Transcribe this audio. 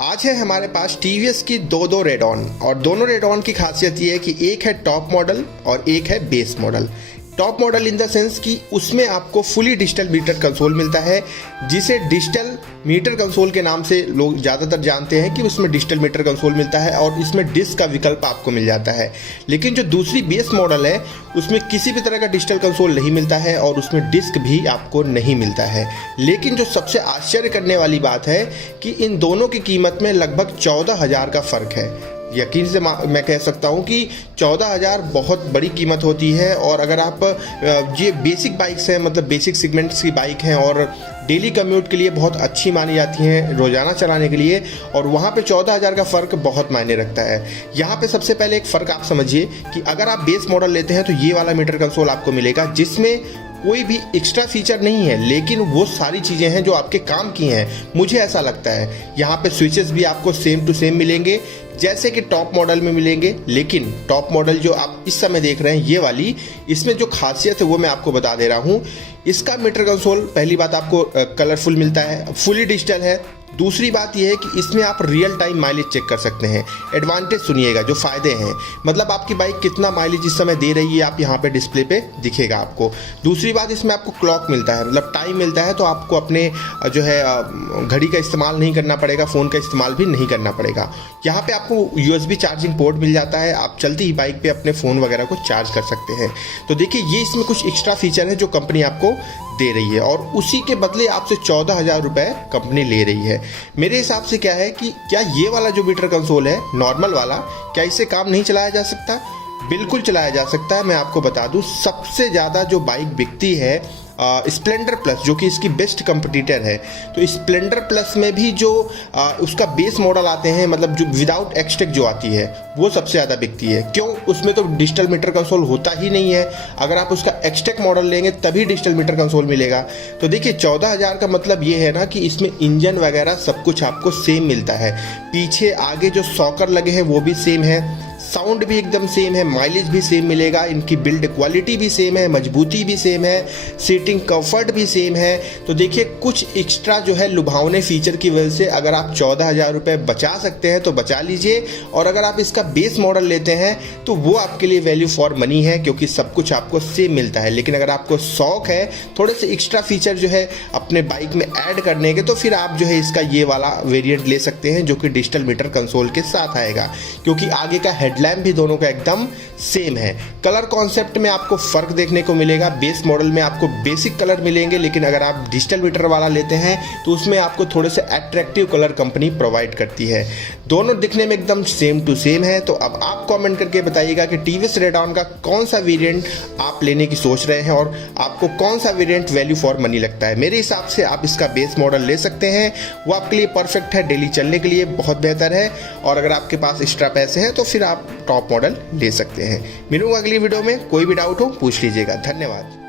आज है हमारे पास टीवीएस की दो रेड ऑन और दोनों रेड ऑन की खासियत ये है कि एक है टॉप मॉडल और एक है base model. Top model in the sense कि उसमें आपको फुली डिजिटल मीटर कंसोल मिलता है, जिसे डिजिटल मीटर कंसोल के नाम से लोग ज़्यादातर जानते हैं कि उसमें डिजिटल मीटर कंसोल मिलता है और इसमें डिस्क का विकल्प आपको मिल जाता है। लेकिन जो दूसरी बेस मॉडल है उसमें किसी भी तरह का डिजिटल कंसोल नहीं मिलता है और उसमें डिस्क भी आपको नहीं मिलता है। लेकिन जो सबसे आश्चर्य करने वाली बात है कि इन दोनों की कीमत में लगभग 14,000 का फ़र्क है। यकीन से मैं कह सकता हूँ कि 14,000 बहुत बड़ी कीमत होती है। और अगर आप ये बेसिक बाइक्स हैं, मतलब बेसिक सेगमेंट्स की बाइक हैं और डेली कम्यूट के लिए बहुत अच्छी मानी जाती हैं, रोज़ाना चलाने के लिए, और वहाँ पे 14,000 का फ़र्क बहुत मायने रखता है। यहाँ पे सबसे पहले एक फ़र्क आप समझिए कि अगर आप बेस मॉडल लेते हैं तो ये वाला मीटर कंसोल आपको मिलेगा जिसमें कोई भी एक्स्ट्रा फीचर नहीं है, लेकिन वो सारी चीज़ें हैं जो आपके काम की हैं, मुझे ऐसा लगता है। यहाँ पे स्विचेस भी आपको सेम टू सेम मिलेंगे जैसे कि टॉप मॉडल में मिलेंगे। लेकिन टॉप मॉडल जो आप इस समय देख रहे हैं ये वाली, इसमें जो खासियत है वो मैं आपको बता दे रहा हूँ। इसका मीटर कंसोल पहली बात आपको कलरफुल मिलता है, फुली डिजिटल है। दूसरी बात यह है कि इसमें आप रियल टाइम माइलेज चेक कर सकते हैं। एडवांटेज सुनिएगा, जो फ़ायदे हैं, मतलब आपकी बाइक कितना माइलेज इस समय दे रही है आप यहाँ पे डिस्प्ले पे दिखेगा आपको। दूसरी बात, इसमें आपको क्लॉक मिलता है, मतलब टाइम मिलता है, तो आपको अपने जो है घड़ी का इस्तेमाल नहीं करना पड़ेगा, फ़ोन का इस्तेमाल भी नहीं करना पड़ेगा। यहाँ पे आपको USB चार्जिंग पोर्ट मिल जाता है, आप चलती ही बाइक पे अपने फ़ोन वगैरह को चार्ज कर सकते हैं। तो देखिए, ये इसमें कुछ एक्स्ट्रा फीचर है जो कंपनी आपको दे रही है और उसी के बदले आपसे 14,000 रुपये कंपनी ले रही है। मेरे हिसाब से क्या है कि क्या ये वाला जो मीटर कंसोल है नॉर्मल वाला, क्या इससे काम नहीं चलाया जा सकता? बिल्कुल चलाया जा सकता है। मैं आपको बता दूं, सबसे ज़्यादा जो बाइक बिकती है स्प्लेंडर प्लस, जो कि इसकी बेस्ट कंपटीटर है, तो स्प्लेंडर प्लस में भी जो उसका बेस मॉडल आते हैं, मतलब जो विदाउट एक्सटेक जो आती है, वो सबसे ज़्यादा बिकती है। क्यों? उसमें तो डिजिटल मीटर कंसोल होता ही नहीं है। अगर आप उसका एक्सटेक मॉडल लेंगे तभी डिजिटल मीटर कंसोल मिलेगा। तो देखिए, 14,000 का मतलब ये है ना कि इसमें इंजन वगैरह सब कुछ आपको सेम मिलता है। पीछे आगे जो सॉकर लगे हैं वो भी सेम है, साउंड भी एकदम सेम है, माइलेज भी सेम मिलेगा, इनकी बिल्ड क्वालिटी भी सेम है, मजबूती भी सेम है, सीटिंग कंफर्ट भी सेम है। तो देखिए, कुछ एक्स्ट्रा जो है लुभावने फीचर की वजह से अगर आप 14,000 रुपये बचा सकते हैं तो बचा लीजिए। और अगर आप इसका बेस मॉडल लेते हैं तो वो आपके लिए वैल्यू फॉर मनी है, क्योंकि सब कुछ आपको सेम मिलता है। लेकिन अगर आपको शौक है थोड़े से एक्स्ट्रा फीचर जो है अपने बाइक में ऐड करने के, तो फिर आप जो है इसका ये वाला वेरिएंट ले सकते हैं जो कि डिजिटल मीटर कंसोल के साथ आएगा, क्योंकि आगे का हेडलैम्प भी दोनों का एकदम सेम है। कलर कॉन्सेप्ट में आपको फर्क देखने को मिलेगा। बेस मॉडल में आपको बेसिक कलर मिलेंगे, लेकिन अगर आप डिजिटल मीटर वाला लेते हैं तो उसमें आपको थोड़े से अट्रैक्टिव कलर कंपनी प्रोवाइड करती है। दोनों दिखने में एकदम सेम टू सेम है। तो अब आप कमेंट करके बताइएगा कि टीवीएस रेड ऑन का कौन सा वेरिएंट आप लेने की सोच रहे हैं और आपको कौन सा वेरिएंट वैल्यू फॉर मनी लगता है। मेरे हिसाब से आप इसका बेस मॉडल ले सकते हैं, वो आपके लिए परफेक्ट है, डेली चलने के लिए बहुत बेहतर है। और अगर आपके पास एक्स्ट्रा पैसे हैं तो फिर आप टॉप मॉडल ले सकते हैं। मिलूंगा अगली वीडियो में। कोई भी डाउट हो पूछ लीजिएगा। धन्यवाद।